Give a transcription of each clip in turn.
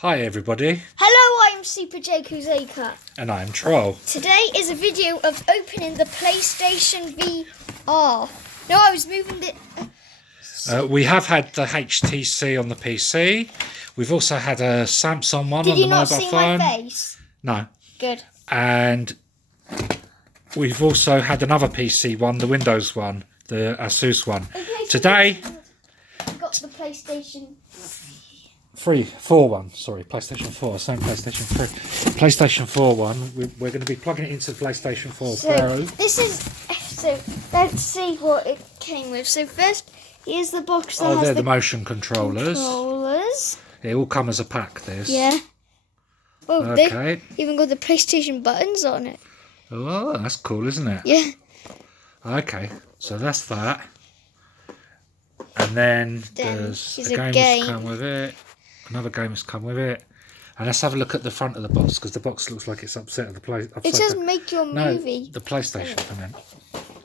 Hi everybody. Hello, I'm SuperJakeJoseCat. And I'm Troll. Today is a video of opening the PlayStation VR. No, I was moving it. We have had the HTC on the PC. We've also had a Samsung one Did on you the not mobile see phone. my face? No. Good. And we've also had another PC one, the Windows one, the Asus one. Today, I got the PlayStation 4 one. Sorry, PlayStation 4. Same PlayStation 3. PlayStation 4 one. We're going to be plugging it into the PlayStation 4 Pro. So let's see what it came with. So first, here's the box that has they're the motion controllers. They all come as a pack. This. Yeah. Oh, okay. They even got the PlayStation buttons on it. Oh, that's cool, isn't it? Yeah. Okay, so that's that. And then there's a game that's come with it. Another game has come with it. And let's have a look at the front of the box, because the box looks like it's upset at the place. It says make your movie. No, the PlayStation, I meant.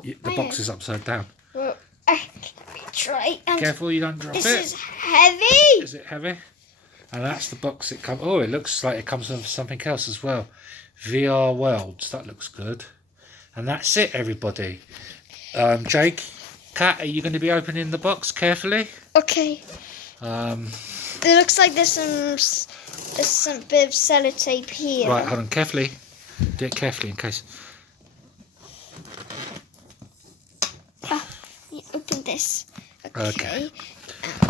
The box is upside down. Well, let me try. Careful you don't drop it. This is heavy. Is it heavy? And that's the box it comes. Oh, it looks like it comes with something else as well. VR Worlds. That looks good. And that's it, everybody. Jake, Cat, are you going to be opening the box carefully? Okay. It looks like there's some bit of sellotape here. Right, hold on, carefully. Do it carefully in case. You open this. Okay.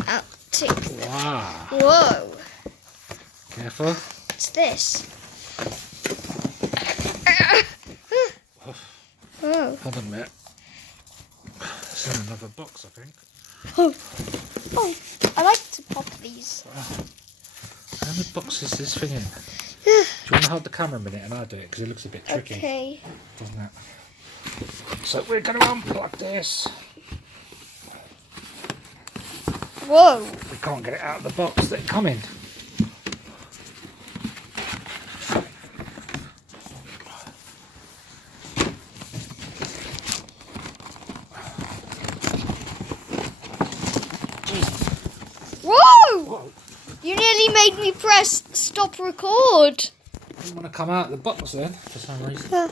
I'll take that. Wow. Whoa. Careful. What's this? Whoa. Hold on a minute. It's in another box, I think. Oh, I like to pop these. How many boxes is this thing in? Do you want to hold the camera a minute and I'll do it, because it looks a bit tricky. Okay. Doesn't it? So we're going to unplug this. Whoa. We can't get it out of the box that it come in. Whoa! You nearly made me press stop record. I didn't want to come out of the box then, for some reason.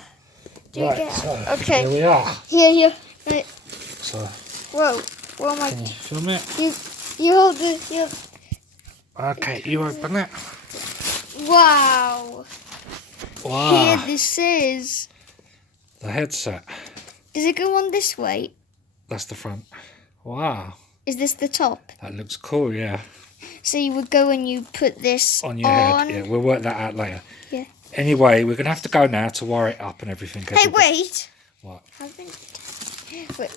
Okay. Here we are. Here. Right. So, Whoa. Whoa, my. can you film it? You hold it. Okay, you open it. Wow. Wow. Here this is. The headset. Does it go on this way? That's the front. Wow. Is this the top? That looks cool, yeah. So you would go and you put this On your head. Yeah, we'll work that out later. Yeah. Anyway, we're going to have to go now to wire it up and everything. Hey, wait. What? Wait.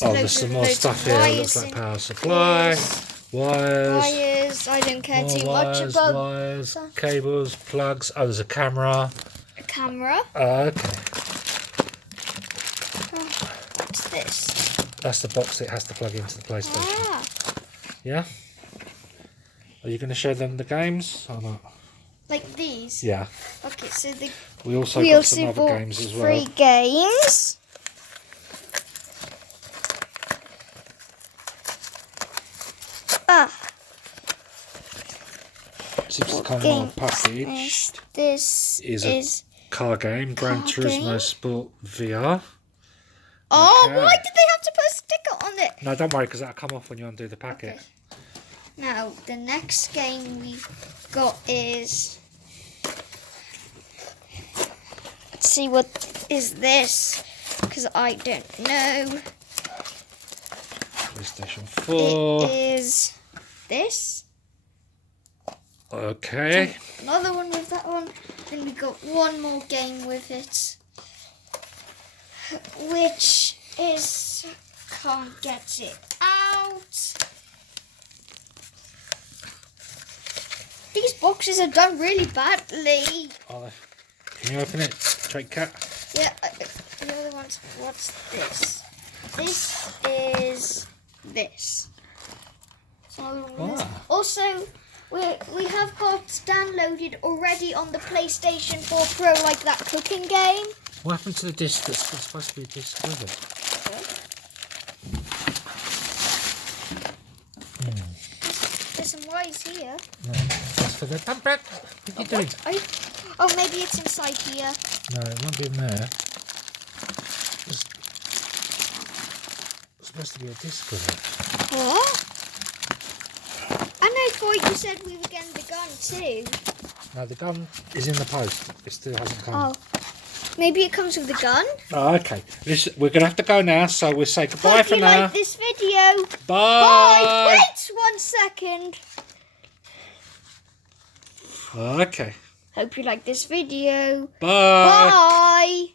There's some more stuff here. It looks like power supply, wires. I don't care more too wires, much about wires, cables, plugs. Oh, there's a camera. a camera. Okay. What's this? That's the box it has to plug into the PlayStation. Ah. Yeah? Are you going to show them the games or not? Like these? Yeah. Okay, so We also got some other games as well. 3 games. Seems to come in a package. This is a car game, Gran Turismo Sport VR. Oh, Okay. why did they have to put a sticker on it? No, don't worry, because that'll come off when you undo the packet. Okay. Now, the next game we've got is... Let's see, what is this? Because I don't know. PlayStation 4. It is this. Okay. Another one with that one. Then we got one more game with it. Which is... Can't get it out. These boxes are done really badly. Can you open it, Jake Cat? Yeah, the other one's... What's this? This is this. So another one with this. Also, we have got downloaded already on the PlayStation 4 Pro, like that cooking game. What happened to the disc? There's supposed to be a disc with it. some wires here. No, that's for the dump it. What are you doing? Oh, maybe it's inside here. No, it won't be in there. There's supposed to be a disc with it. What? And I thought you said we were getting the gun too. No, the gun is in the post. It still hasn't come. Oh. Maybe it comes with the gun? Oh, okay. We're going to have to go now, so we'll say goodbye Hope for you now. like this video. Bye. Bye. Wait 1 second. Okay. Hope you like this video. Bye. Bye.